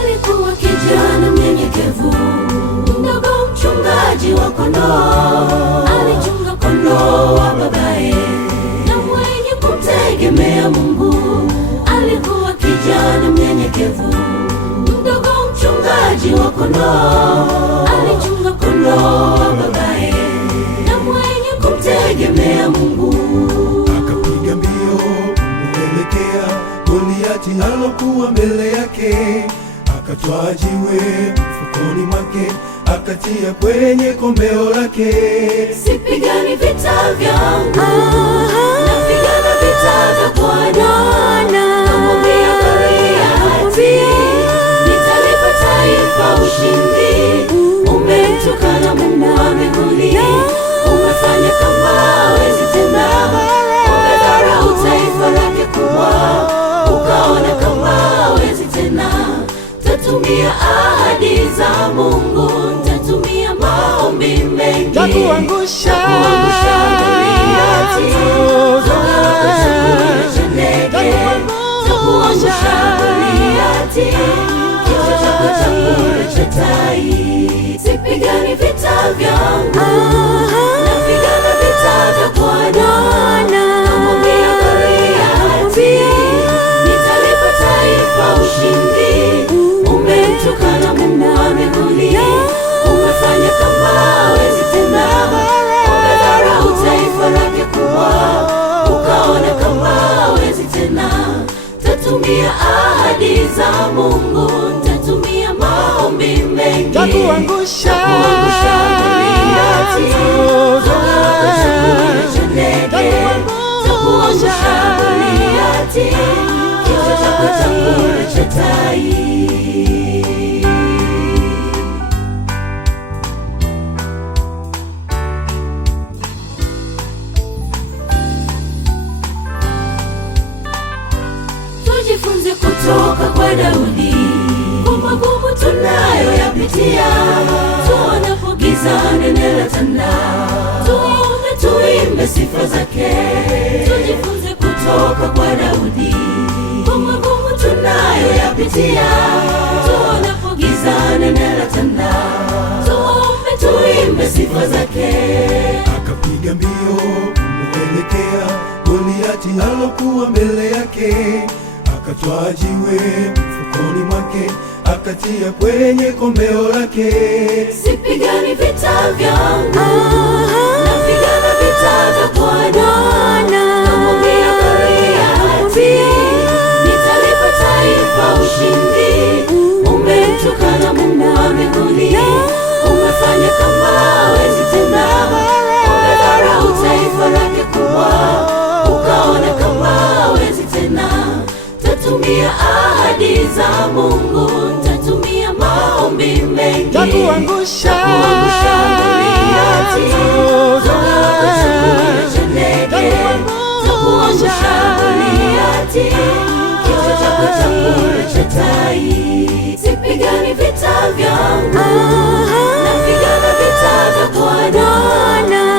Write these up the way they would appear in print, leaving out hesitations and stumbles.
Alikuwa kijana mnyenyekevu, mdogo mchungaji wa kondoo. Alichunga kondoo wa babaye na mwenye kumtegemea Mungu. Alikuwa kijana mnyenyekevu, mdogo mchungaji wa kondoo. Alichunga kondoo wa babaye na mwenye kumtegemea Mungu. Akapiga mbio kuelekea Goliati alokuwa mbele yake, akatwaa jiwe mfukoni mwake, akatia kwenye kombeo lake. Sipigani vita vyangu, napigana vita vya Bwana. Namwambia Goliati, nitalipa taifa ushindi. Umemtukana Mungu wa mbinguni, umefanya kama hawezi tena. Umedharau taifa lake kubwa, ukaona kama hawezi tena. Tatumia ahadi za Mungu, tatumia maombi mengi, takuangusha Goliati, toka chakula cha ndege. Takuangusha Goliati, kichwa chako chakula cha tai. Sipigani vita vyangu, napigana vita vya Bwana. Namwambia Goliati, nitalipa taifa ushindi. Umemtukana Mungu wa mbinguni, umefanya kama hawezi tena. Umedharau taifa lake kubwa, ukaona kama hawezi tena. Tatumia ahadi za Mungu, tatumia maombi mengi, takuangusha Goliati, toka chakula cha ndege. Takuangusha Goliati, kichwa chako chakula cha tai. Tujifunze kutoka kwa Daudi, kwa magumu tunayoyapitia. Tuonapo giza nene latanda, tuombe tuimbe sifa zake. Tujifunze kutoka kwa Daudi, kwa magumu tunayoyapitia. Tuonapo giza nene latanda, tuombe tuimbe sifa zake. Akapiga mbio kuelekea Goliati alokuwa mbele yake, akatwaa jiwe mfukoni mwake, akatia kwenye kombeo lake. Sipigani vita vyangu, napigana vita vya Bwana. Namwambia Goliati, nitalipa taifa ushindi. Umemtukana Mungu wa mbinguni, umefanya kama hawezi tena. Umedharau taifa lake kubwa, ukaona kama hawezi tena. Tatumia ahadi za Mungu, tatumia maombi mengi, takuangusha Goliati, toka chakula cha ndege. Takuangusha Goliati, kichwa chako chakula cha tai. Sipigani vita vyangu, napigana vita vya Bwana.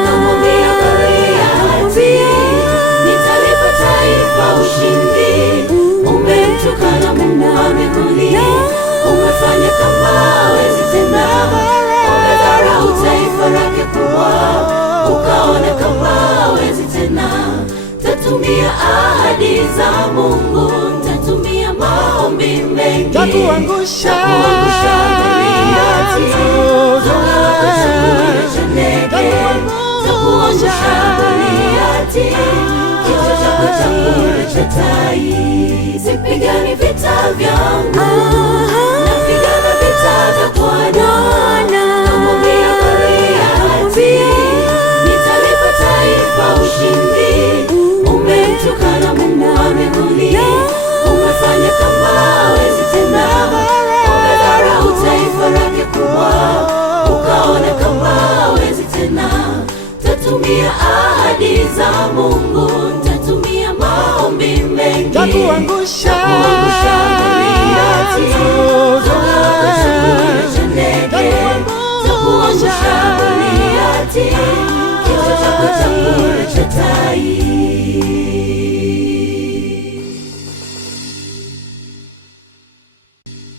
Namwambia Goliati, nitalipa taifa ushindi. Umemtukana Mungu wa mbinguni, umefanya kama hawezi tena. Umedharau taifa lake kubwa, ukaona kama hawezi tena. Tatumia ahadi za Mungu, tatumia maombi mengi, takuangusha Goliati, toka chakula cha ndege. Takuangusha Goliati, kichwa chako chakula cha tai. Sipigani vita vyangu, napigana vita vya Bwana. Namwambia Goliati, nitalipa taifa ushindi. Umemtukana Mungu wa mbinguni, umefanya kama hawezi tena. Umedharau taifa lake kubwa, ukaona kama hawezi tena. Tatumia ahadi za Mungu, tatumia maombi mengi, mengi, takuangusha Goliathi. Chakula cha ndege, takuangusha Goliathi.